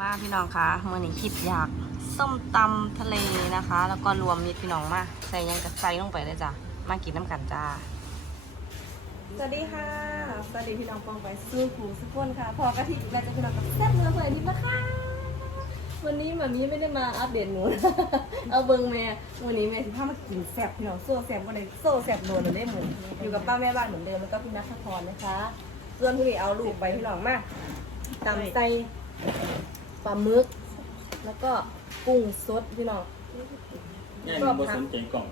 มาพี่น้องคะเมื่อนี้คิดอยากส้มตำทะเลนะคะ แล้วก็รวมมีพี่น้องมาใส่ยังกับใส่ลงไปเลยจ้ะมากินน้ำกันจ้าสวัสดีค่ะ สวัสดีพี่น้องปองไปสู้ผูสุกคนค่ะ พอกะทิแม่จะพี่น้องกับแซ่บเนื้อเปื่อยนิดนะคะวันนี้มามีไม่ได้มาอัปเดตหนูเอาเบิงแม่วันนี้แม่สิพามากินแซ่บพี่น้องโซ่แซ่บวันนี้โซ่แซ่บโดนเลยได้หมูอยู่กับป้าแม่บ้านเหมือนเดิมแล้วก็พี่นัทพรนะคะ ส่วนพี่นี่เอาลูกไปพี่น้องมาตำไส้ ปลาหมึก แล้วก็กุ้งสดพี่น้องย่ามีบสนใจกล่อง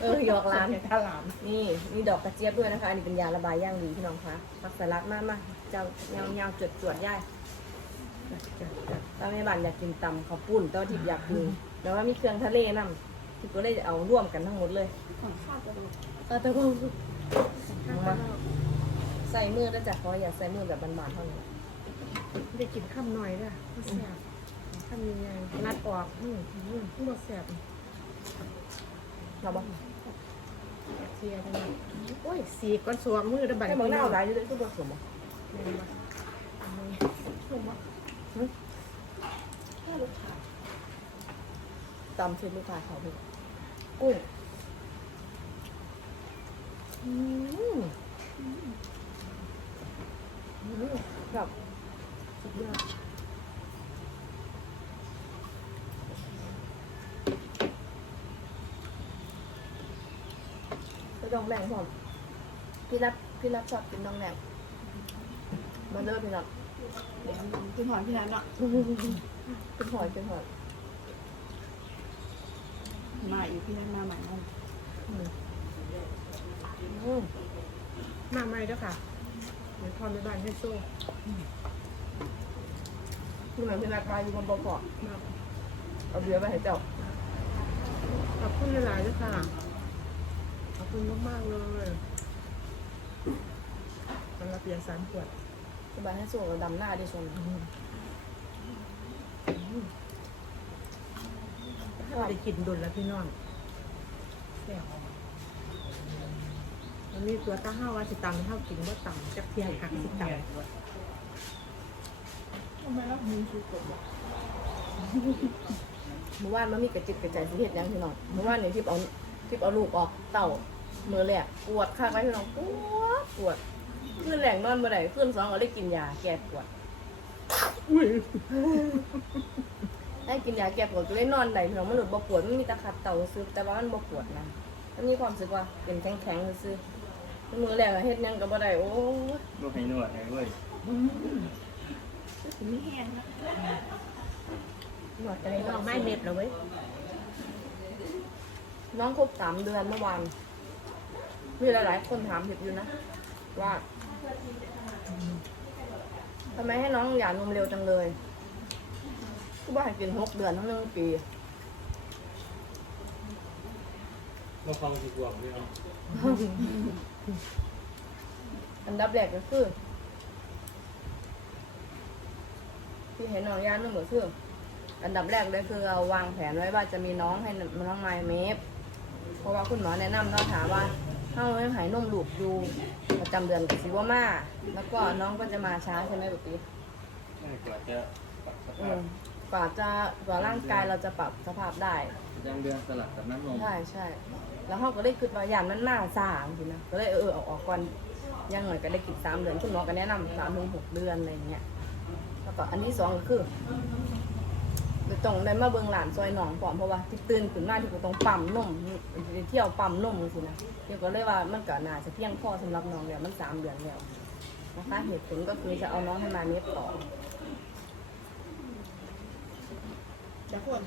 เออหยอกร้านถ้าหลามนี่มีดอกกระเจี๊ยบด้วยนะคะ อันนี้เป็นยาระบายย่างดีพี่น้องคะผักสลัดมากมาเจ้าเงาเงาจดจวดย่ายถ้าแม่บ้านอยากกินตำข้าวปุ้นเต้าทิพย์อยากกินแล้วว่ามีเครื่องทะเลนํที่ก็เลยจะเอาร่วมกันทั้งหมดเลยของข้าวจะดูก็ตะกุมาใส่มือแล้วจ้ะเพราะอย่าใส่มือแบบบานๆเท่านั้น ได้กินข้ามหน่อยด้วยก็แซ่บข้ามยังไงนัดออกอืมอืมหมดแซ่บเราบอกเทียทั้งนั้นโอ้ยสีก้อนสัวมือระบาดให้มึงหน้าเอาหลายอยู่เลยทุกผสมอะแม่นบ่อันนี้ชุ่มบ่ตำเส้นลูกค้าเขาพี่กุ้งอืมอืมแบบ สุดยอดไปดองแรงพร้อมพี่รัฐพี่รัฐชอบกินดองแรงมาเลิกพี่รัฐคือหอนพี่นัทเนาะเป็นหอยเป็นหอยมาอีกพี่นัทมาใหม่นั่นอืมอืมมาใหม่ด้วยค่ะเหมือนพรในบ้านให้สู้ คือเหมือนพี่รัฐมาอยู่บนบกเกาะมาเอาเบียร์ไปให้เจ้าขอบคุณหลายๆด้วยค่ะ ขอบคุณมากๆเลยสำหรับเบียร์สามขวดสบายให้ส่วนดำหน้าดิชนถ้าได้กินดุลแล้วพี่น้องแซ่บมันมีตัวตาห้าว่าสิตำเท่ากินว่าตำจักเทียนหักสิตำ ทำไมล่ะมีชูกบเมื่อวานมันมีกระจิตกระใจสิเฮ็ดหยังพี่น้องเมื่อวานเนี่ยทิพย์เอาทิพย์เอาลูกออกเต่ามือแรกปวดข้างไว้พี่น้องปวดปวดขึ้นแหลงนอนบ่ได้ขึ้นสองก็ได้กินยาแก้ปวดอุ้ยได้กินยาแก้ปวดก็เลยนอนได้พี่น้องมันหลุดบ่ปวดมันมีแตะขัดเต่าซื้อแต่ว่ามันบ่ปวดนะมันมีความรู้สึกว่าเป็นแข็งๆซื่อๆมือแรกอะเฮ็ดหยังก็บ่ได้โอ้ยลูกให้นวดให้เว้ย ไม่แห้งนะหนวดใจลองไม่เน็บแล้วเว้ยน้องครบสามเดือนเมื่อวาน มีหลายๆคนถามผิดอยู่นะ ว่าทำไมให้น้องหย่านมเร็วจังเลยก็ว่าให้กินหกเดือนทั้งหนึ่งปีมาฟังดีกว่าพี่น้องอันดับแรกก็คือ ที่เห็นน้องย่านนุ่มก็คืออันดับแรกเลยคือเราวางแผนไว้ว่าจะมีน้องให้น้องไมเมฟเพราะว่าคุณหมอแนะนำเนาะถามว่าถ้าเรายังหายนมลูกอยู่ประจำเดือนกับซิว่ามาแล้วก็น้องก็จะมาช้าใช่ไหมปุ๊ปีไม่กว่าจะปรับสอืภาพมกว่าจะกว่าร่างกายเราจะปรับสภาพได้ยังเดือนสลับกับน้ำนมใช่ใช่แล้วเขาก็ได้คิดว่าอย่างนั้นหน้าสามสินะก็เลยเออเอาออกก่อนอยังหน่อยก็ได้กินสามเดือนคุณหมอก็แนะนำสามถึงหกเดือนอะไรอย่างเงี้ย แล้วก็อันที่สองก็คือไปต้องได้มาเบิงหลานซอยหนองก่อนเพราะว่าที่ตื่นขึ้นมาที่กูต้องปั๊มนมไปเที่ยวปั๊มนมสินะเดี๋ยวก็เลยว่ามันก็น่าจะเพียงพอสำหรับน้องแล้วมันสามเดือนแล้วนะคะเหตุผลก็คือจะเอาน้องให้มาเน็บต่อจะคน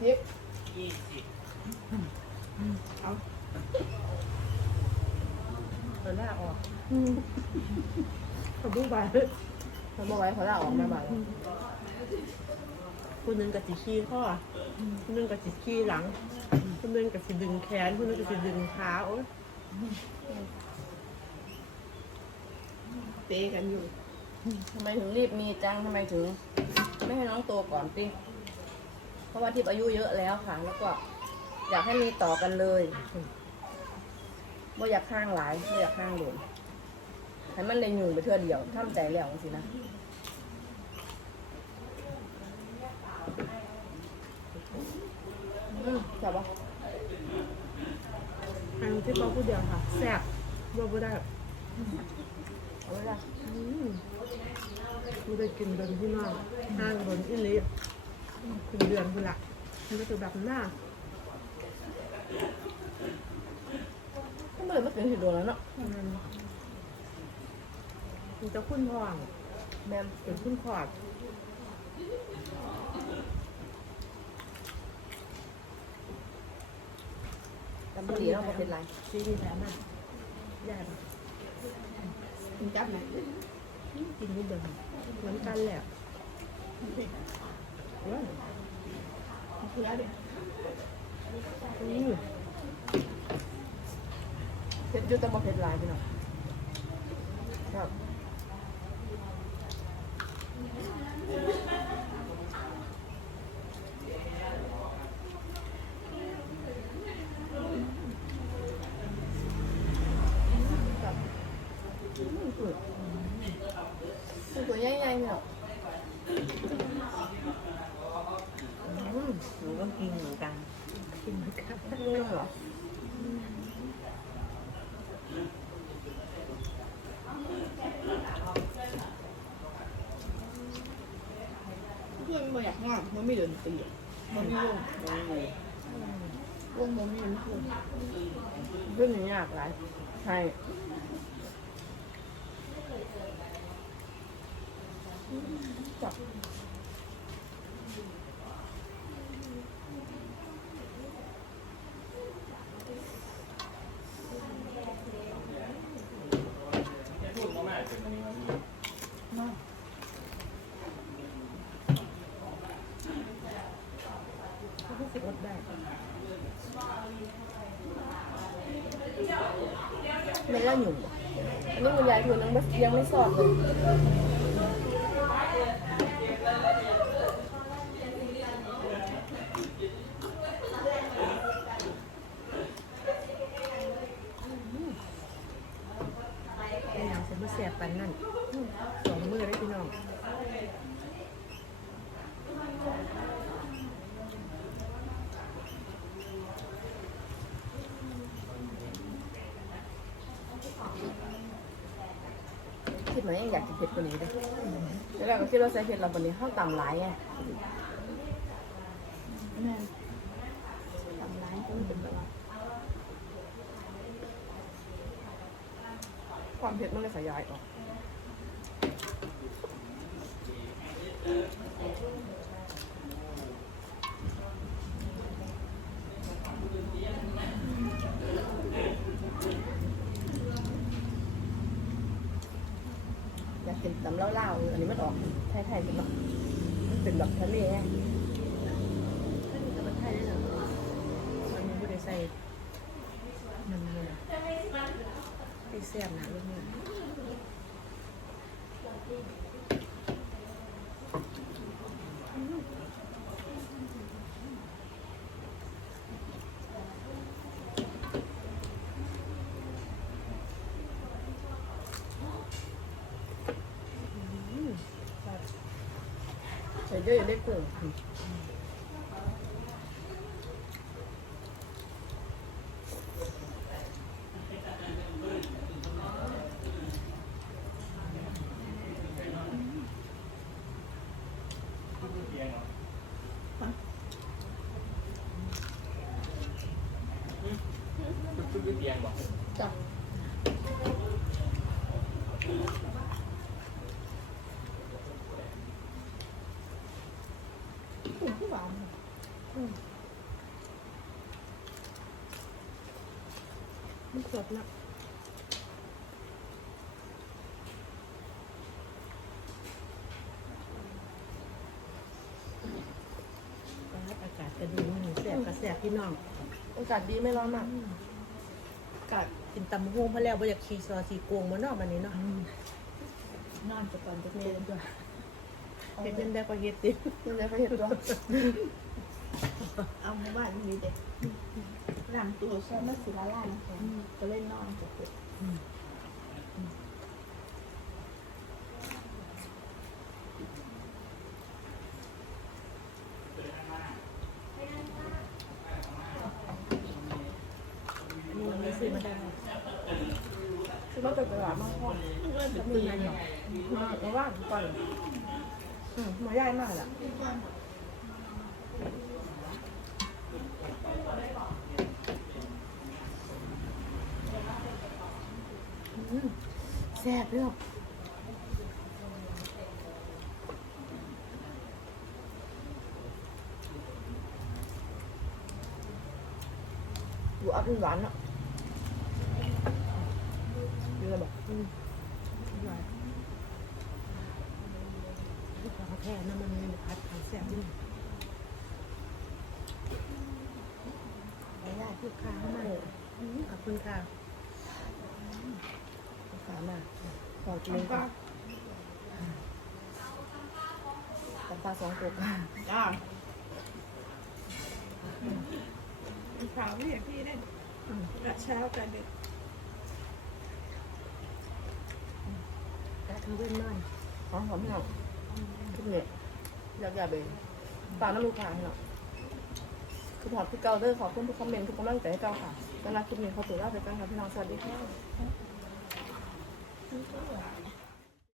ทิปเอาเปิดหน้าออก เขาดูใบเขาบอกไว้เขาลาออกมาบ่ายคนนึงกับสีขี้ข้อคนนึงกับสีขี้หลังคนนึงกับสีดึงแขนคนนึงกับสีดึงขาโอ้ยเตะกันอยู่ทำไมถึงรีบมีจังทำไมถึง ไม่ให้น้องโตก่อนติเพราะว่าทิพอายุเยอะแล้วค่ะ แล้วก็ อยากให้มีต่อกันเลยว่อยากข้างหลายไม่อยากข้างโดน ให้มันเลยยุงไปเทื่อเดียวท่ามใจแล้วสินะอือแซ่บปะอันที่บอกผู้เดียวค่ะแซ่บบอกไม่ได้เอาไว้อืมไม่ได้กินเดนที่นอกห้างบนอิลิถึงเดือนคุณละมันก็จะแบบหน้าก็ไม่เลยมาเป็นสิโดนแล้วเนาะ มันจะคุ้นท้องแม่นเป็นคุ้นขอดจำพอดีแล้วมันเป็นไรซีดีแท้มันยากกินจับไหมกินนิดเดียวเหมือนกันแหละว้าวคืออะไรอืมเผ็ดอยุ่แต่บ่เผ็ดลายพี่น้องครับ เป็นตัวใหญ่ๆเนี่ย อืมหนูก็กินเหมือนกัน กินเหมือนกัน เรื่องเหรอ เพื่อนมาอยากงานมันไม่เดินตีมันไม่ลงมันไม่วงมันไม่เห็นเพื่อนเรื่องนี้ยากหลายใช่จับ พูดมากๆเป็นอันนี้มันมี เขาก็สิอดได้ ไม่ล่าอยู่อันนี้คุณยายคุณยังไม่ยังไม่สอบเลย เป็นอย่างเสมาแสบปันนั่นอืมสองมือได้พี่น้อง หน่อยยังอยากกินเผ็ดกว่านี้เลยแล้วเราก็คิดว่าใส่เผ็ดเราวันนี้ข้าวต่ำหลายไงแม่ต่ำหลายก็เป็นแบบว่าความเผ็ดมันเลยขยายออก อยากกินตำเล่าๆอันนี้มันออกไทยๆเป็นแบบมันเป็นแบบทะเลไงแต่มันไทยได้เลยมันยังไม่ได้ใส่มันเลยไปเสียบนะลูกเนี่ย เยอะอยู่ได้กุ้ง เตียงเหรอชุดๆเตียงบอก จ้ะกุ้งที่หวาน มันสดนะอากาศก็ดีมันแสบก็แสบพี่น้อง อากาศดีไม่ร้อนมากกัดกินตำฮวงพะแล้วบ่อยากขี่ซอสีโกงมาเนาะมันนี้เนาะ นอนจะก่อนจะเมย์ด้วยเฮ็ดยังได้ก็เฮ็ดตินี่เลยเขาเห็นด้วย เอาหมู่บ้านมีเด็กรำตัวซะมันสิละลายแข็งก็เล่นนอนจะเกิดนี่มันไม่ซื้อมาได้คือว่าเป็นตลาดมากพ่อมันก็จะมีเนหรอมาว่าก่อนอืมมากละ แซ่บเรื่องดูอัพเป็นหวานอะอยู่แล้วบอกอร่อยลูกค้าแท้น้ำมันเงินพัดขายแซ่บด้วยขออนุญาตลูกค้าเข้ามาอืมขอบคุณค่ะามอะขอกินค่ะตับปาสองตัวค่ะจ้าขาวไม่เห็นพี่ได้กระเช้ากันเด็กแต่คือเว้นหน้อยหอมหอมพี่น้องทุกเนี่ยอยากอยากไปฝากน้ำลูกค้าให้หน่อยคือพอดคือเกาเด้อขอบคุณทุกคอมเมนต์ทุกกำลังใจให้เกาค่ะสำหรับคลิปนี้ขอตัวลาไปก่อนค่ะพี่น้องสวัสดีค่ะ Thank you.